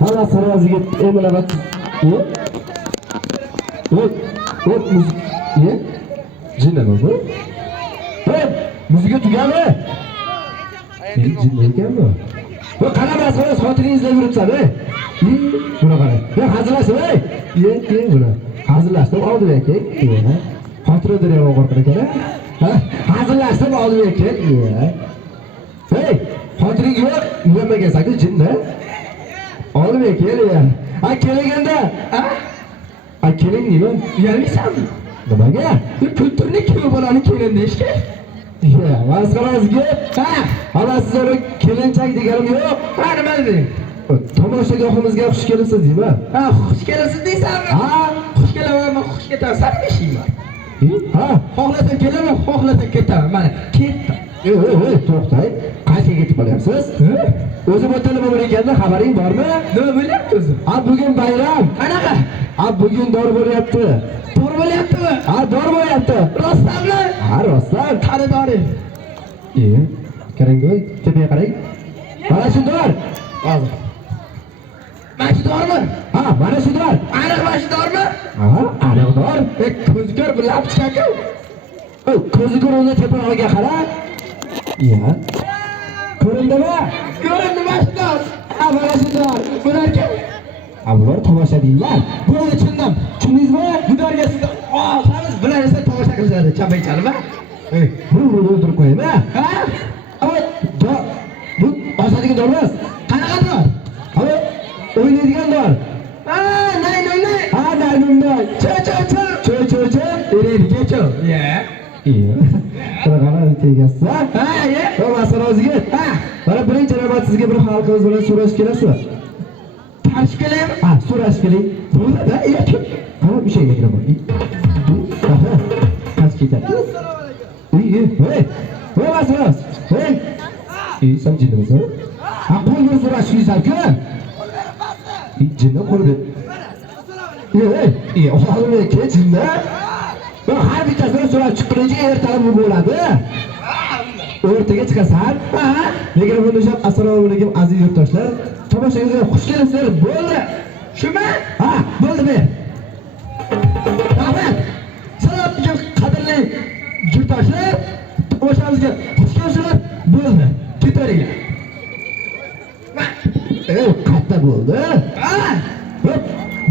Hala sarayazıga emlabat. O't müzik. Jinni bu. Müziği tugami. Jinni ekanmi? Bu qaramas, mana xotiningizni yuribsan, buni qara. Ya hazırlasın, buni. Hazırlashdim, oldi ekan. Xotiradir ham qo'rqar ekan. Hazırlashdim, oldi ekan. Hey, xotiring yo'q, uylanmagansan-ku, jinni. Oldi ekan ya. Kelganda, keling nima? Uyalmaysanmi? Nimaga? Kulturni kim bolani kelin deyishga? Masxarasiga. Ana siz uni kelinchak deganim yo'q. Nima deding? Tomoshagohimizga xush kelibsiz deymi? Xush kelibsiz deysanmi? Xush kelaman, xush ketaman. Sani ishing bor. Xohlasam kelaman, xohlasam ketaman. Mana ketdim. To'xtang. Qayerga ketib qolyapsiz? O'zi o'talib bo'lganda xabaring bormi? Nima bo'lyapti o'zi? Bugun bayram. Qanaqa? Bugun dor bo'lyapti. Dor bo'lyaptimi? Dor bo'lyapti. Rostdanmi? Rostdan. Qani doring. Qarang-ku, tepaga qarang. Mana shu dor. Hozir. Mana shu dormi? Mana shu dor. Aniq mana shu dormi? Aniq dor. Ko'zi ko'r bir lapchaka. Ko'zi ko'r uni tepaga qara. Ko'rindimi? Ko'rindi mana shu dor. Mana shu dor. Bular kim? Bular tomoshabinlar. Bo'ldi, tushundim. Tushundingizmi? Bu dorga siz olsangiz bular esa tomosha qilishadi. Chabaychalmi? Buni o'ldirib qo'yaymi? Bu osadigan dor emas. Qanaqa dor? O'ynaydigan dor. Nay. Nay. Cho. Eriydi-cho. Qanaqa tegasiz? Bo'lmasa o'ziga. Mana birinchi navbat sizga bir xalqimiz bilan so'rash kelasizmi? Qarshi kelaymi? So'rash keling. Bo'ladi-da, Qara bir şeyga kiraman. Qach ketadi. Bo'lmasa. Sen jinnimisan? Qo'lga so'rash qilysan-ku. Jinni qo'lga. Hozir jinni. Har bittasini so'rab chiqquncha ertalab bo'ladi. O'rtaga chiqasan. Mikrofonni ushlab, assalomu alaykum aziz yurtdoshlar. Tomoshangizga xush kelibsizlar. Bo'ldi. Shumi? Bo'ldimi? Rahmat. Salom qadrli yurtdoshlar. Tomoshamizga xush kelibsizlar. Bo'ldi. Ketaringlar. Qatta bo'ldi?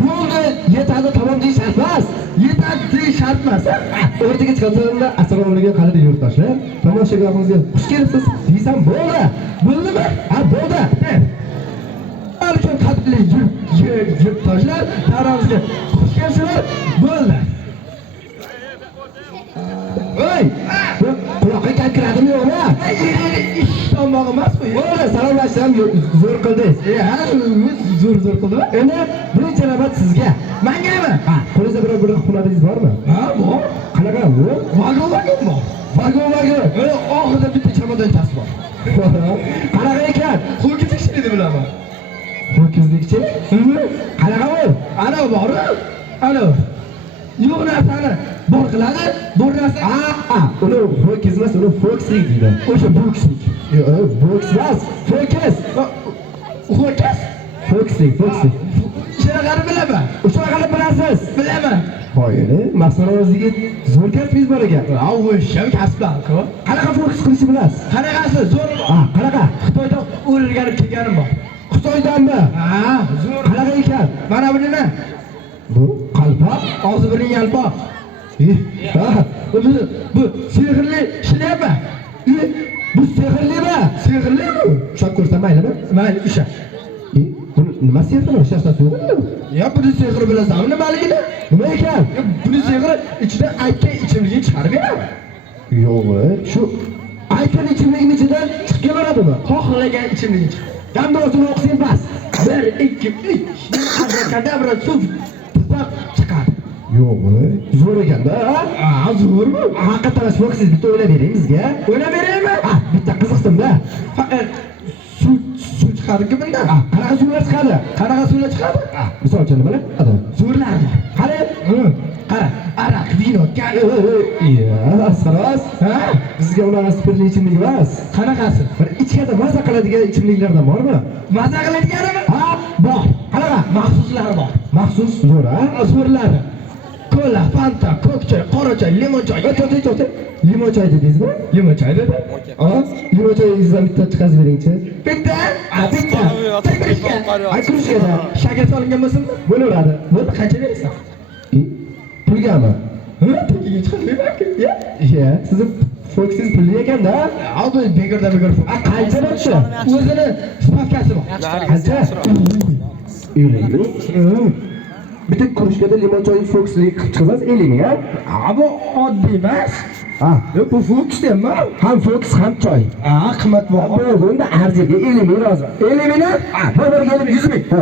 Bo'ldi. Yetadi, tamom deyish shart emas. Yetadi deyish shart emas. O'rtaga chiqasanlar, assalomu alaykum qadrli yurtdoshlar. Tomoshagohimizga xush kelibsiz. Deysan bo'ldi. Bo'ldimi? Bo'ldi. Alkon qadrli yurtdoshlar, davramizga xush kelibsizlar. Bo'ldi. Quloqqa kalkiradimi yo'qmi? Ish tomog'i emas-ku. Bo'ldi, salomlashsam zo'r qildingiz. Zo'r qildim. Endi birinchi navbat sizga. Mengami? Qo'lingizda bir hunaringiz bormi? Bor. Qanaqa bu? Vagon bor. Vagon. Oxirida bitta chamadonchasi bor. Qanaqa ekan? Ho'kizlikchi bilaman. Ho'kizlikchi? Qanaqa bu? Ana bor. Ana. Yo'q narsani bor qiladi, bor narsa. Uni ho'kiz emas, uni fokslik deydi. O'sha bokslik. Boks emas, fokus. Ho'kiz? Fokslik. Shunaqani bilaman. Shunaqani bilasiz? Bilaman. Qo'yini, maqsadingizga zo'r kasbingiz bor ekan. O'sha kasblar-ku. Qanaqa fokus qilishni bilasiz? Qanaqasi? Zo'r. Qanaqa? Xitoyda o'rganib kelganim bor. Xitoydanmi? Zo'r. Qanaqa ekan? Mana bu nima? Bu qalpoq, og'zi burning yalpoq. Bu sehrli shlyapa. Bu sehrlimi? Sehrlimi? Ushlab ko'rsam maylimi? Mayli, usha. Nima sehri? Ushlashdan yo'qmi? Buni sehri bilasanmi nimaligini? Nima ekan? Buni sehri ichida aytgan ichimlikni chiqarib beradi. Yo'q, shu aytgan ichimlikning ichidan chiqib keladimi? Xohlagan ichimlik chiqadi. Damdosini o'qisang bas. 1 2 3 abrakadabra suv chiqadi. Yo'q, zo'r ekan-da. Ha, zo'rmi? Haqiqatan siz bitta o'ylab bering bizga. O'ylab beraymi? Ha, bitta qiziqdim-da. Faqat suv chiqadiki bundan. Ha, qanaqa suvlar chiqadi? Qanaqa suvlar chiqadi? Ha, misol uchun nima? Zo'rlarmi? Qara. Qara, araq, vino, xalos. Ha? Bizga unaqa spirtli ichimlik emas. Qanaqasi? Bir ichkada maza qiladigan ichimliklardan bormi? Maza qiladiganimi? Ha, bor. Qanaqa? Maxsuslari bor. Maxsus zo'r, ha? Zo'rlari. Kola, Fanta, ko'k choy, qora choy, limon choy. To'xta. Limon choy dedingizmi? Limon choy dedi. Ha? Limon choyingizdan bitta chiqarib beringchi. Bitta? Ha, bitta. Ay, krujkada shakar solingan bo'lsin, bo'laveradi. Bo'ldi, qancha berasiz? Pulgami? Ha, pulga chiqmayapti. Ya, sizni foksiz pulli ekanda. Aldi begordan begor. A, qancha bo'lsa? O'zini stavkasi bor. Qancha? Bitta krujkada limon choy foksli chiqmas 50 ming, ha? Ha, bu oddiy emas. Ha, bu foks emas. Ham foks, ham choy. Ha, qimmatbaho. Bunda arziga 50 ming rozim. 50 ming? Ha, bir kelib 100 ming. Ha.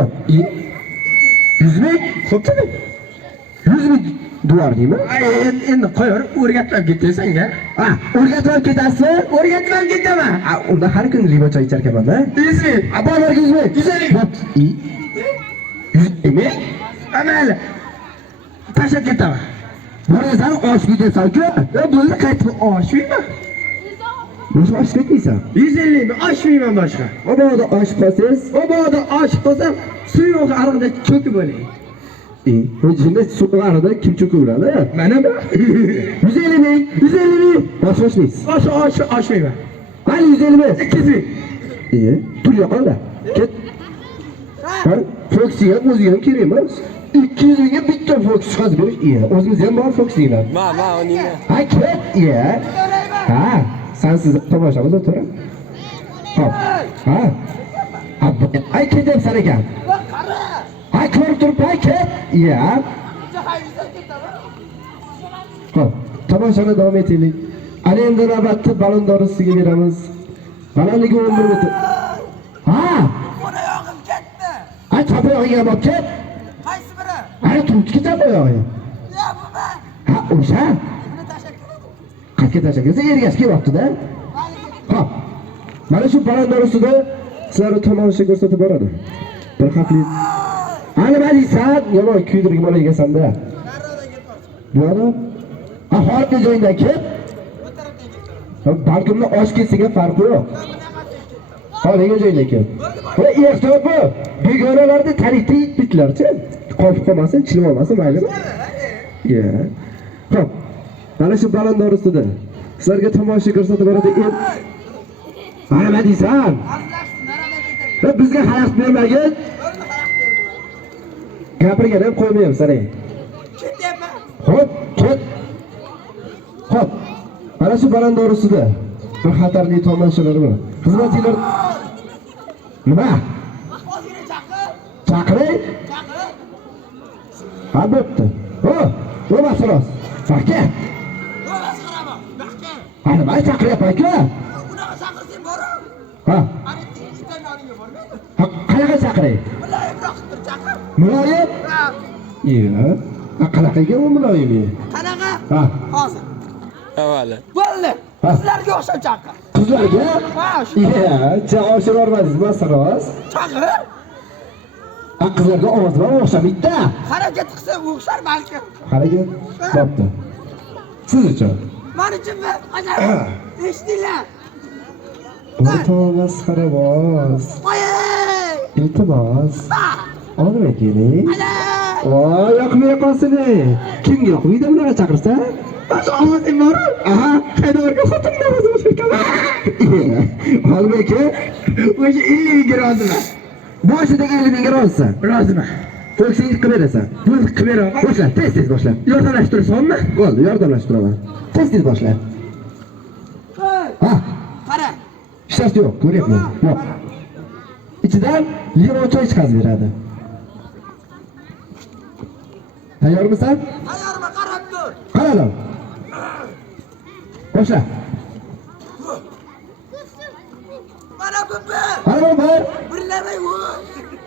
100 ming? Xo'pmi? 100 ming dolar deymi? Endi qo'yar, o'rgatlab ketay senga. Ha, o'rgatlab ketasiz? O'rgatlab ketaman. Ha, unda har kuni limon choy icharkan banda. 100 ming. Ha, bor 100 ming. 100 ming? Amal. Tashlab ketaman. Borasan, oshib ketasan-ku. Bo'ldi, qaytib oshmayman. Boshqa oshib ketmaysan. 150 ming oshmayman boshqa. Oboda oshib qolsangiz, oboda oshib qolsam, suyuq ariqda cho'kib o'lay. Hujumda suv arada kim cho'kaveradi? Mana bu. 150 ming, 150 ming. Boshqa oshmaysiz. Boshqa oshmayman. Hali 150 ming. 200 ming. Tur yoqanda. Ket. Ha, foksi ham o'ziga ham kerak emas. 200 mingga bitta foks chiqarib berish. O'zimizda ham bor foksinglar. Ma, oningmi? Ha, ket. Ha, sensiz tomoshabinda o'tira. Hop. Ha. Ay, ketyapsan ekan. Ay, ko'rib turibman, ket. Hop, tomoshani davom etaylik. Ana endi navbatni balon dorisiga beramiz. Balandligi 11 metr. Ha! Buni yog'im ketdi. Ay, chapayog'iga olib ket. Qaysi biri? Ay, turibdi chapayog'i. Ya, bu men. Ha, o'sha. Buni tashlab ketdi. Qayerga tashlab ketsa, ergashib kelyapti-da. Hop. Mana shu balon dorisida sizlarga tomosha ko'rsatib boradi. Bir xavfli. Ana deysan, yomon kuydirib bola egasan-da. Bo'ladi. Ha, hozir joyingdan ket. Balkonda osh ketsa farqi yo'q. Hozir joyingdan ket. Va ehtiyot bo'l. Begonalarda tarixda bitlarchi. Qolib qolmasin, chilib olmasin, maylimi? Xo'p. Mana shu balon dorisida sizlarga tomosha ko'rsatib boradi. Ana deysan. Bizga xalaqit bermagin. Gapirgan ham qo'ymayman sana. Ketyapman. Xo'p, ket. Xo'p. Mana shu baland dorisida bir xatarli tomoshalar bor. Xizmatchilar nima? Chaqiring. Ha, bo'pti. Nima so'ras? Baka. Ana nima chaqiryapman-ku? Unaqa chaqirsang bor. Ha. Ana ikkitadan olinga bormaydi. Ha, qanaqa chaqiray? Muloyim qilib chaqir. Muloyim? Ha. Qanaqaga u muloyim? Qanaqa? Ha. Hozir. Avvali. Bo'ldi. Qizlarga o'xshab chaqir. Qizlarga? Ha, shu. Javob bermadingiz, masaros. Chaqir. Ha, qizlarga ovoz bilan o'xshamaydi-da. Harakat qilsa o'xshar balki. Harakat? Bo'pti. Siz uchun. Men uchunmi? Eshtinglar. Iltimos xarabos. Iltimos. Olma keling. Voy, yoqmay qolsin. Kimga yoqmaydi bunaqa chaqirsa? Ovozing bor? Aha, haydorga xotinga ovoz o'shirkan. Olma ke. O'sha 50 ming roziman. Boshidagi 50 ming rozisan. Roziman. Foksing qilib berasan. Buni qilib beraman. Boshla, tez boshla. Yordamlashtirsanmi? Bo'ldi, yordamlashtiraman. Tez boshla. Ha, qara. Ishlash yo'q, ko'ryapman. Yo'q. İçinden limon choy chiqarib beradi. Tayyormisan? Tayyorman, qarab tur. Qaradim. Boshla. Mana bu. Mana bu. Birlamay u.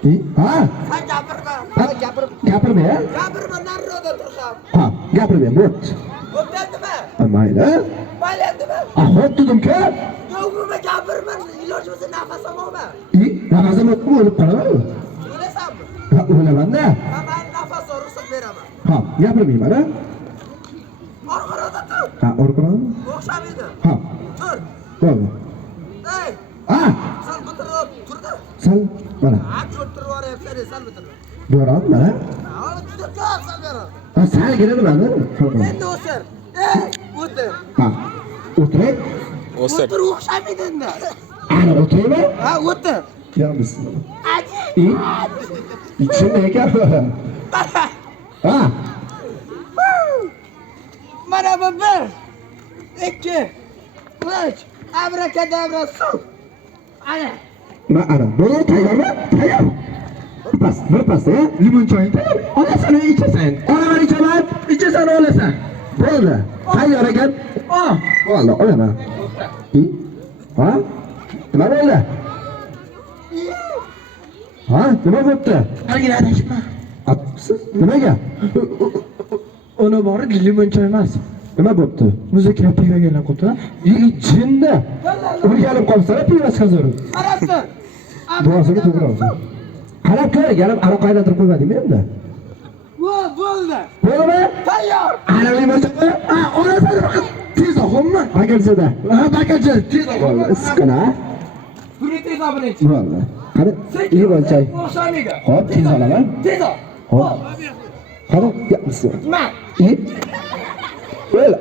Ha? Sen gapirma. Gapirma, ya? Gapirma, nariroqda turisham. Ha, gapirma, bo'p. Bo'ptimi? Mayli. Maylandimi? Xo'p dedim-ku. Yo'qmi gapirma, iloji bo'lsa nafas olma. Nafasim yo'qmi, o'lib qolaman. O'lasanmi? Ha, o'laman-da. Men nafas ol, ruxsat beraman. Ha, gapirmayman, ha? Orqaroqda tur. Ha, o'rqaman. O'xshamaydi. Ha, Tur. bo'ldi. Ey, Ha, sal bitirib turdi. sal mana. Ha, cho'ttirib yuboryapsan, sal bitirib. Bo'ron, mana. Ha, juda ko'p sal berib. Ha, salgina nimani? Endi o'sir. Ey, o'tir. Ha, o'tiray. O'tir o'xshamaydi endi. Ana o'tiraymi? Ha, o'tir. Ya bismillah. Aji. İçinde ekan. Ha, Mana bu 1, 2, 3. Abrakadabra suv. Ana. ana. Bunu tayyormi? Tayyor. Bir pas, ya. Limon choying tayyor. Olasan, ichasan. Olaman, ichaman. Ichasan, olasan. Bo'ldi. Tayyor ekan. Bo'ldi, olaman. Ha? Nima bo'ldi? Ha? Nima bo'pti? Haligi adashma. Siz nimaga? Uni bori limon choy emas. Nima bo'pti? Muzokara pivoga kelib qoldi. Jinni. O'rganib qolsa, pivo chiqazur. Qarabsan. Duosini to'g'ri olsin. Qarab ko'r, yana aro qaynatirib qo'ymadingmi endi? Bo'ldi. Bo'ldimi? Tayyor. Ana limon choy. Ha, olasan. Tez oxunmi? Bakalsada. Ha, bakalcha. Tez oxun. Issiqna. Buni tez ol birinchi. Bo'ldi. Qani, limon choy. O'xshamaydi. Hop, tez olaman. Tez ol. Hop. Qani, ya bismillah. Ma. Well,